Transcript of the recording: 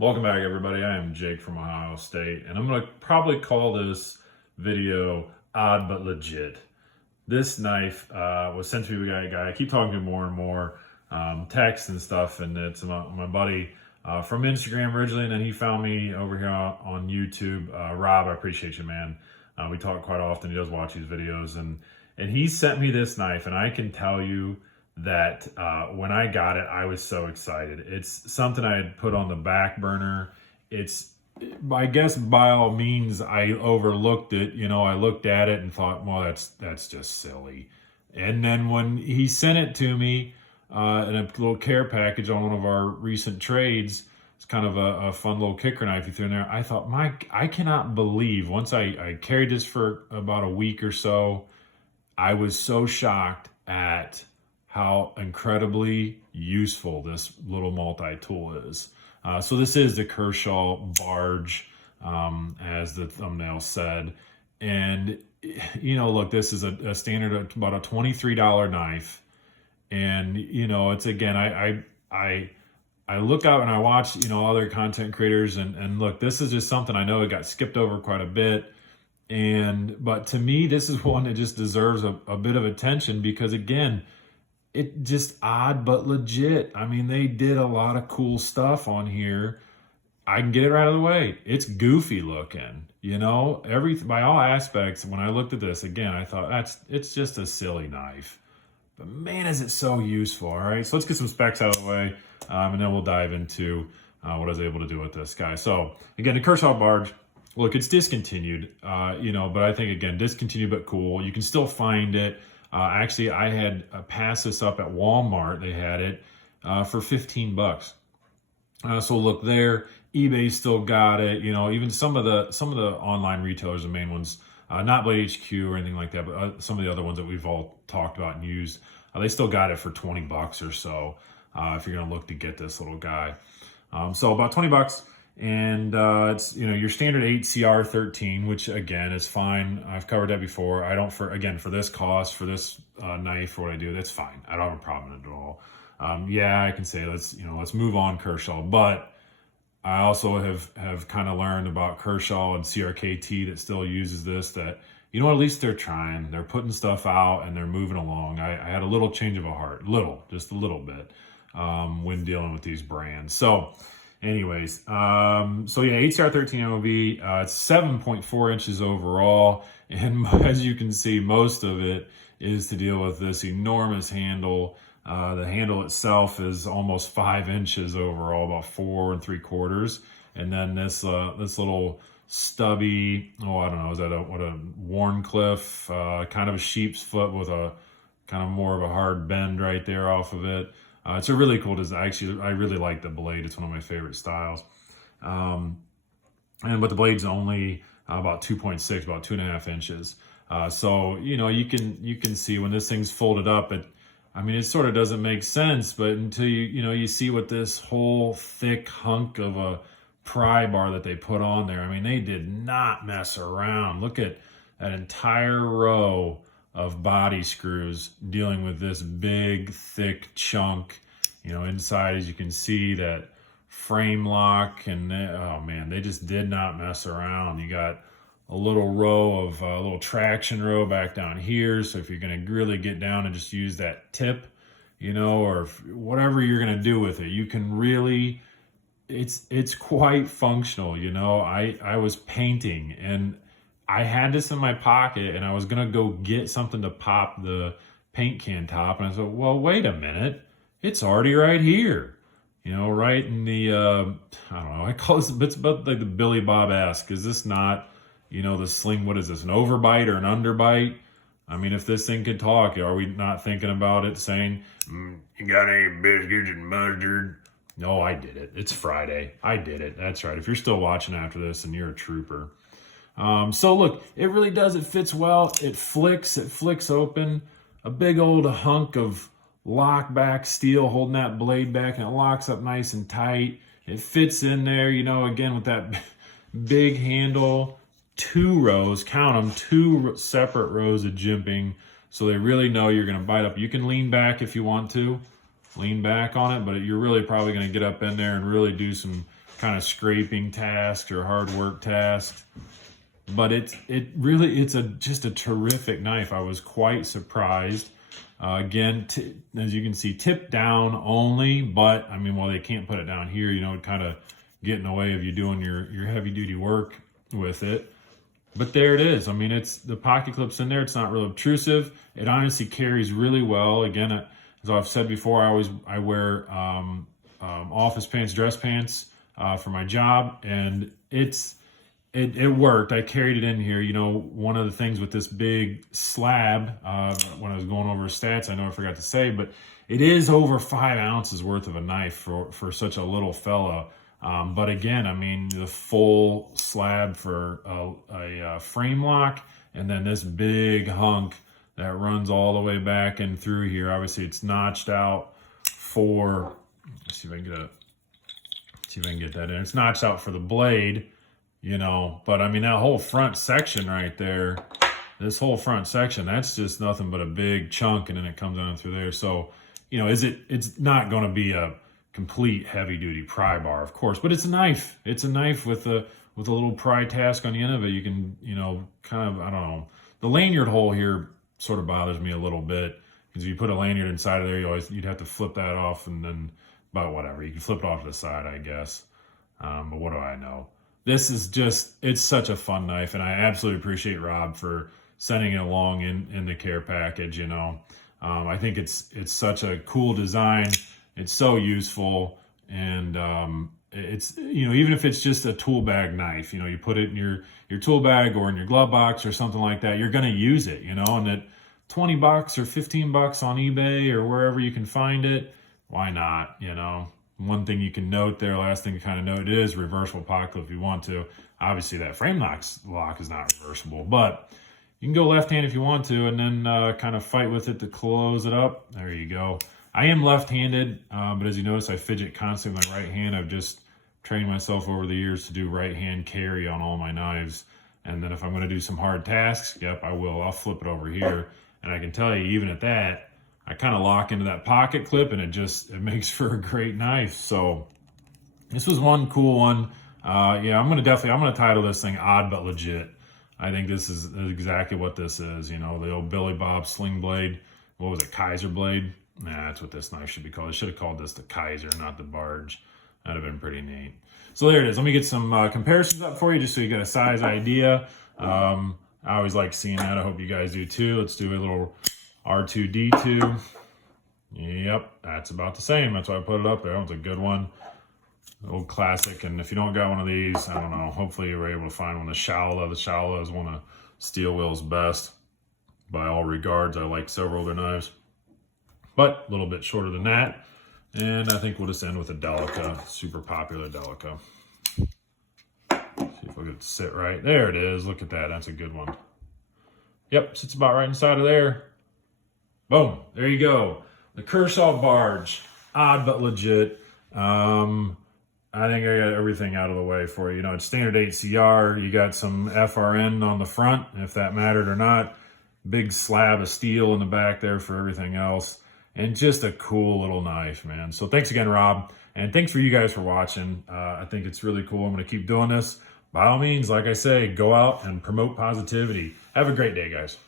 Welcome back, everybody. I am Jake from Ohio State, and I'm going to probably call this video odd but legit. This knife was sent to me by a guy. I keep talking to him more and more, texts and stuff, and it's my buddy from Instagram originally, and then he found me over here on YouTube. Rob, I appreciate you, man. We talk quite often. He does watch these videos, and he sent me this knife, and I can tell you that when I got it, I was so excited. It's something I had put on the back burner. I guess by all means, I overlooked it. You know, I looked at it and thought, well, that's just silly. And then when he sent it to me in a little care package on one of our recent trades, it's kind of a fun little kicker knife he threw in there. I thought, I cannot believe, once I carried this for about a week or so, I was so shocked at how incredibly useful this little multi-tool is. So this is the Kershaw Barge, as the thumbnail said. And, you know, look, this is a standard, about a $23 knife. And, you know, it's, again, I look out and I watch, you know, other content creators, and look, this is just something I know it got skipped over quite a bit. But to me, this is one that just deserves a bit of attention because, again, it just odd but legit. I mean, they did a lot of cool stuff on here. I can get it right out of the way. It's goofy looking, you know, by all aspects. When I looked at this again, I thought it's just a silly knife, but man, is it so useful. All right, so let's get some specs out of the way, and then we'll dive into what I was able to do with this guy. So again, the Kershaw Barge. Look, it's discontinued, you know, but I think, again, discontinued but cool. You can still find it. Actually, I had passed this up at Walmart. They had it for 15 bucks. So look there, eBay still got it. You know, even some of the online retailers, the main ones, not Blade HQ or anything like that, but some of the other ones that we've all talked about and used, they still got it for 20 bucks or so. If you're gonna look to get this little guy, so about 20 bucks. And it's, you know, your standard 8CR13, which again is fine. I've covered that before. I don't, for this cost, for this knife, for what I do, that's fine. I don't have a problem with it at all. Yeah, I can say let's move on, Kershaw. But I also have kind of learned about Kershaw and CRKT that still uses this, that, you know, at least they're trying. They're putting stuff out and they're moving along. I had a little change of a heart, just a little bit, when dealing with these brands. So anyways, so yeah, 8CR13 MOV, it's 7.4 inches overall. And as you can see, most of it is to deal with this enormous handle. The handle itself is almost 5 inches overall, about 4 3/4. And then this little stubby, I don't know, is that a Warncliffe, kind of a sheep's foot with a kind of more of a hard bend right there off of it. It's a really cool design. Actually, I really like the blade. It's one of my favorite styles. But the blade's only about 2.6, about 2.5 inches. So, you know, you can see when this thing's folded up, it sort of doesn't make sense, but until you see what this whole thick hunk of a pry bar that they put on there. I mean, they did not mess around. Look at that entire row of body screws dealing with this big, thick chunk. You know, inside, as you can see, that frame lock, and oh man, they just did not mess around. You got a little row of a little traction row back down here. So if you're going to really get down and just use that tip, you know, or whatever you're going to do with it, you can really, it's quite functional. You know, I was painting and I had this in my pocket and I was going to go get something to pop the paint can top. And I thought, well, wait a minute. It's already right here. You know, right in the, I don't know, I call this, it's about like the Billy Bob-esque. Is this not, you know, the sling, what is this, an overbite or an underbite? I mean, if this thing could talk, are we not thinking about it saying, you got any biscuits and mustard? No, I did it. It's Friday. I did it. That's right. If you're still watching after this, then you're a trooper. So look, it really does. It fits well. It flicks open. A big old hunk of lock back steel holding that blade back, and it locks up nice and tight. It fits in there, you know, again, with that big handle. 2 rows, count them, 2 separate rows of jimping. So they really know you're going to bite up. You can lean back if you want to, lean back on it, but you're really probably going to get up in there and really do some kind of scraping tasks or hard work tasks. But it's just a terrific knife. I was quite surprised. Again, as you can see, tip down only, but I mean, well, they can't put it down here, you know, it kind of get in the way of you doing your heavy duty work with it. But there it is. I mean, it's the pocket clip's in there. It's not real obtrusive. It honestly carries really well. Again, as I've said before, I wear office pants, dress pants for my job, and it worked. I carried it in here. You know, one of the things with this big slab, when I was going over stats, I know I forgot to say, but it is over 5 ounces worth of a knife for such a little fella. But again, I mean, the full slab for a frame lock, and then this big hunk that runs all the way back and through here. Obviously, it's notched out for, let's see if I can get that in. It's notched out for the blade, you know, but I mean, that whole front section right there, this whole front section, that's just nothing but a big chunk, and then it comes on through there. So, you know, it's not going to be a complete heavy duty pry bar, of course, but it's a knife. It's a knife with a little pry task on the end of it. You can, you know, kind of, I don't know. The lanyard hole here sort of bothers me a little bit, because if you put a lanyard inside of there, you'd have to flip that off, and then, but whatever, you can flip it off to the side, I guess. But what do I know? This is just, it's such a fun knife, and I absolutely appreciate Rob for sending it along in the care package, you know. I think it's such a cool design. It's so useful, and it's, you know, even if it's just a tool bag knife, you know, you put it in your tool bag or in your glove box or something like that, you're going to use it, you know, and at $20 or $15 on eBay or wherever you can find it, why not, you know? One thing you can note there, last thing to kind of note, it is reversible pocket clip if you want to. Obviously, that frame lock is not reversible, but you can go left-hand if you want to, and then kind of fight with it to close it up. There you go. I am left-handed, but as you notice, I fidget constantly with my right hand. I've just trained myself over the years to do right-hand carry on all my knives. And then if I'm going to do some hard tasks, yep, I will. I'll flip it over here. And I can tell you, even at that, I kind of lock into that pocket clip, and it makes for a great knife. So this was one cool one. Yeah, I'm going to title this thing Odd But Legit. I think this is exactly what this is. You know, the old Billy Bob sling blade. What was it, Kaiser blade? Nah, that's what this knife should be called. I should have called this the Kaiser, not the Barge. That'd have been pretty neat. So there it is. Let me get some comparisons up for you, just so you get a size idea. I always like seeing that. I hope you guys do too. Let's do a little R2-D2. Yep, that's about the same. That's why I put it up there. That was a good one. Old classic. And if you don't got one of these, I don't know, hopefully you were able to find one. The Shaula is one of Steel Will's best. By all regards, I like several of their knives, but a little bit shorter than that. And I think we'll just end with a Delica, super popular Delica. See if I get it to sit right. There it is. Look at that. That's a good one. Yep, sits about right inside of there. Boom. There you go. The Kershaw Barge. Odd but legit. I think I got everything out of the way for you. You know, it's standard 8CR. You got some FRN on the front, if that mattered or not. Big slab of steel in the back there for everything else. And just a cool little knife, man. So thanks again, Rob. And thanks for you guys for watching. I think it's really cool. I'm going to keep doing this. By all means, like I say, go out and promote positivity. Have a great day, guys.